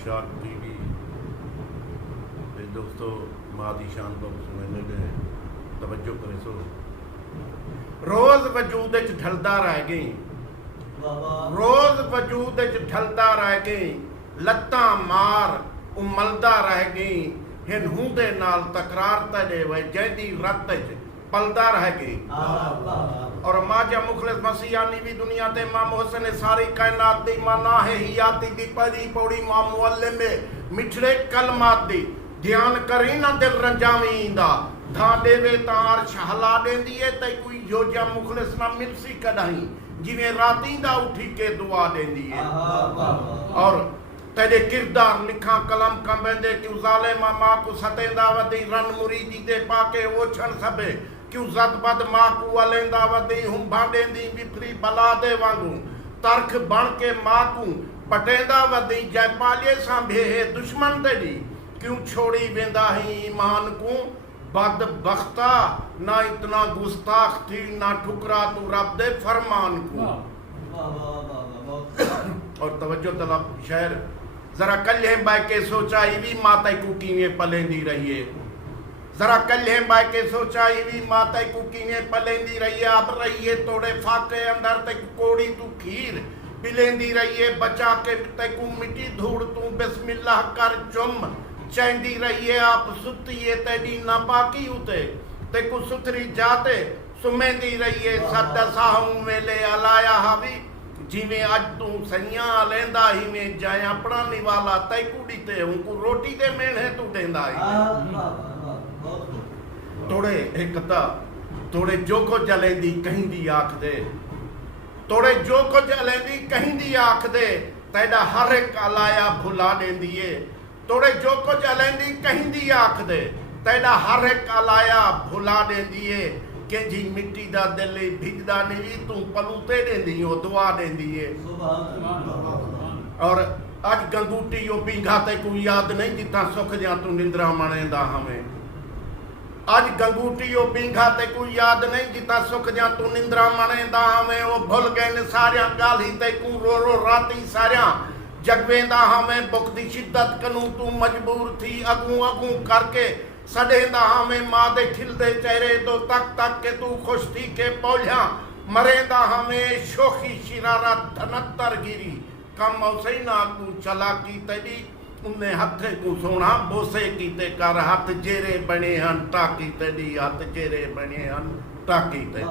शाक टीवी ते दोस्तों माँ दी शान को सुनने दे तवज्जो करे सो रोज वजूद च ढलदा रह गई रोज वजूद च ढलदा रह गई लत्तां मार उमलदा रह गई हिन हुंदे नाल तकरार तड़े वे जैदी रत च पलदा रह गई। और माँ जा मुखलिस मसीहानी भी दुनिया ते माँ मोहसिन सारी कायनात दी माँ ना है हियाती दी परी पौड़ी माँ मुअल्लिम मिठड़े कलमात दी ध्यान करी ना दिल रंजावी इंदा धा देवे तार शहला देंदी है ते कोई योजा मुखलिस ना मिलसी कढाई जिवें राती दा उठी के दुआ देंदी है। और तेरे किरदार लिखा कलम कंबेंदे क्यों जालिमा माँ को सतेंदा वदी रन मुरीदी दे पाके ओछन सबे क्यों जद बद माँ को अलेंदा वदी हूं भांडेंदी विफरी बला दे वांगू तरख बन के माँ को पटेंदा वदी जय पालिए सांभे दुश्मन तेरी क्यों छोड़ी वेंदा ही ईमान को बद बख्ता ना इतना गुस्ताख थी ना ठुकरा तू रब दे फरमान को। और तवज्जो तलब शहर जरा कल्हे बाय के सोचा भी माता को किवें पलेंदी रहिए जरा कल्हे बाय के सोचा भी माता को किवें पलेंदी रहिए अब रहिए तोड़े फाके अंदर तक कोड़ी तू खीर पिलेंदी रहिए बचा के तक मिट्टी धूड़ तू बिस्मिल्लाह कर चुम चैंदी रहिए आप सुतिए तेरी नापाकी उते ते को सुथरी जाते सुमेंदी रहिए सद साहू मेले अलाया हावी जिमें अज तू सैया लेंदा ही में जाए अपना निवाला तय कुड़ी ते उनको रोटी दे मेणे तू देंदा ही तोड़े एक ता तोड़े जो को जलेंदी कहीं दी आख दे तोड़े जो को जलेंदी कहीं दी आख दे तेरा हर एक अलाया भुला देंदी है तोड़े जो को जलेंदी कहीं दी आख दे तेरा हर एक अलाया भुला देंदी है के जी मिट्टी दा दिल भिजदा नहीं तू पलूते देंदी हो दुआ देंदी है। और अज गंगूटी यो पिंघा ते कोई याद नहीं जिता सुख जा तू निंद्रा मणेंदा हमें अज गंगूटी यो पिंघा ते कोई याद नहीं जिता सुख जा तू निंद्रा मणेंदा हमें वो भुल गए ने सारिया गाली ते को रो रो राती सारिया जगवेंदा हमें बुख दी शिद्दत कनू तू मजबूर थी अगू अगू करके सडेंदा हमें माँ दे खिलदे चेहरे तो तक तक के तू खुश थी के पौलिया मरेंदा हमें शोखी शिरारत धनत्तर गिरी कम औसे ना तू चला की तेरी उन्हें हथे को सोना बोसे कीते कर हाथ जेरे बने हन टाकी तेरी हाथ जेरे बने हन टाकी ते।